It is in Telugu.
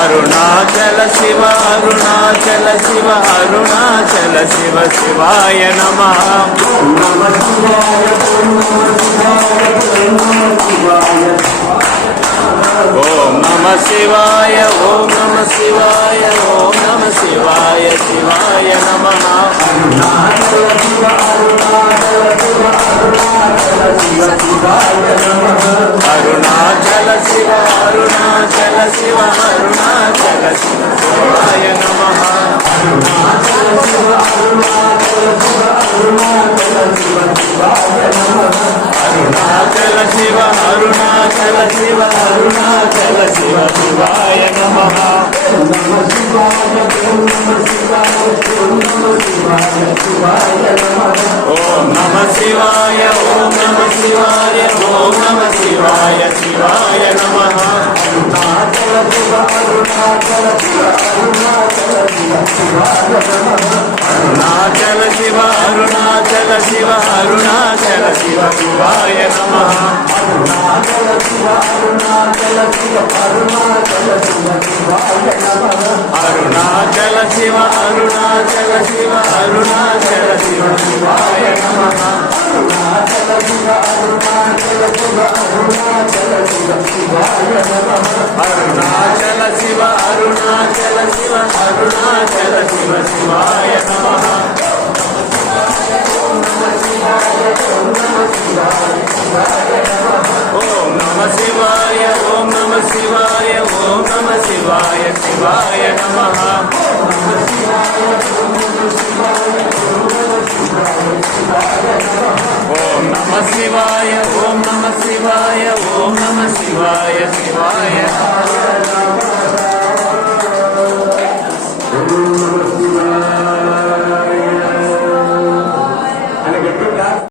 అరుణాచల శివ అరుణాచల శివ అరుణాచల శివ శివాయ నమః. ఓం నమ శివాయ ఓం నమ శివాయ ఓం నమ శివాయ శివాయ నమః. అరుణాచల శివ అరుణాచల శివ అరుణాచల శివ శివాయ నమః. అరుణాచల శివ అరుణాచల శివ అరుణాచల శివ శివాయ నమః. ఓం నమ శివాయ ఓం నమ శివాయ ఓం నమ శివాయ శివాయ నమః. అరుణాచల శివ అరుణాచల శివ అరుణాచల శివ శివాయ నమః. అరుణాచల శివ అరుణాచల శివ అరుణాచల శివ శివాయ నమః. అరుణాచల శివ అరుణాచల శివ అరుణాచల శివ శివాయ నమః. ఓం నమ శివాయ ఓం నమ శివాయ ఓం నమ శివాయ శివాయ నమః. ఓం నమ శివాయ ఓం నమ శివాయ ఓం నమ శివాయ శివాయ నమః.